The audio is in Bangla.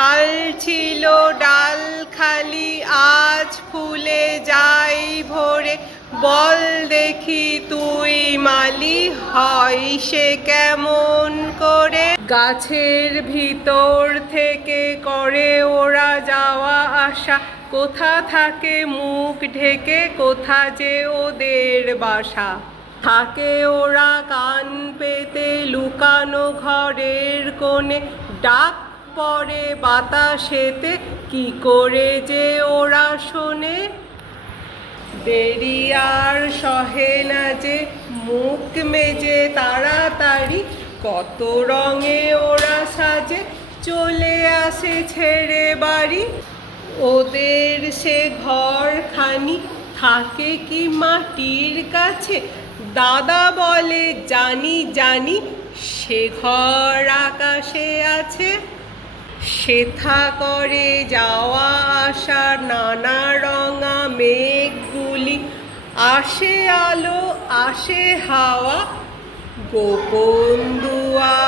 কাল ছিল ডাল খালি, আজ ফুলে যাই ভরে। বল দেখি তুই মালি, হয় সে কেমন করে? গাছের ভিতর থেকে করে ওরা যাওয়া আসা, কোথা থাকে মুখ ঢেকে, কোথা যে ওদের বাসা। থাকে ওরা কান পেতে লুকানো ঘরের কোণে, ডাক পড়ে বাতাসেতে, কি করে যে ওরা শোনে। দেরি আর সহে না যে, মুখ মেজে তাড়াতাড়ি, কত রঙে ওরা সাজে, চলে আসে ছেড়ে বাড়ি। ওদের সে ঘরখানি থাকে কি মাটির কাছে, দাদা বলে জানি জানি, সে ঘর আকাশে আছে। সেথা করে যাওয়া আসা নানা রঙা মেঘগুলি, আসে আলো আসে হাওয়া, গোপন দুয়ার